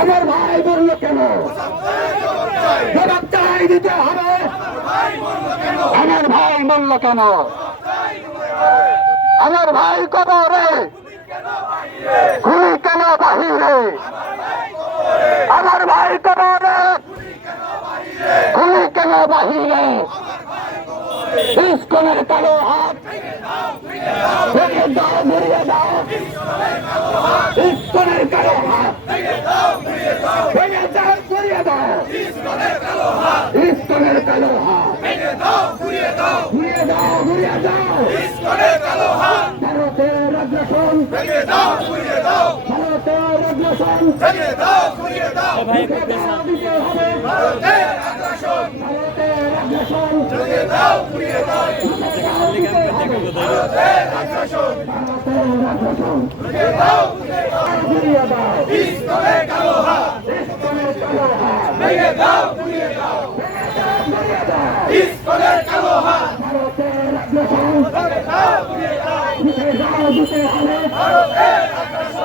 আমার ভাই বললো কেন? জবাব চাই দিতে হবে। আমার ভাই বললো কেন? আমার ভাই কবরে, খুনি কেন বাহিরে? আমার ভাই কবরে, খুনি কেন বাহিরে? ইস্কনের কালো হাত ভেঙে দাও, ঘুরিয়ে দাও। ইস্কনের কালো হাত ভেঙে দাও, ঘুরিয়ে দাও। ইস্কনের কালো হাত ঘুরিয়ে দাও, ঘুরিয়ে দাও। ভারতের আগ্রাসন, ভারতের আগ্রাসন দিতে হবে। ভারতের আগ্রাসন ঘুরিয়ে দাও। ইস্কনের কালো হাত ভেঙে দাও, ঘুরিয়ে দাও। ইস্কনের কালো হাত ভারতের আগ্রাসন দিতে হবে। ভারতের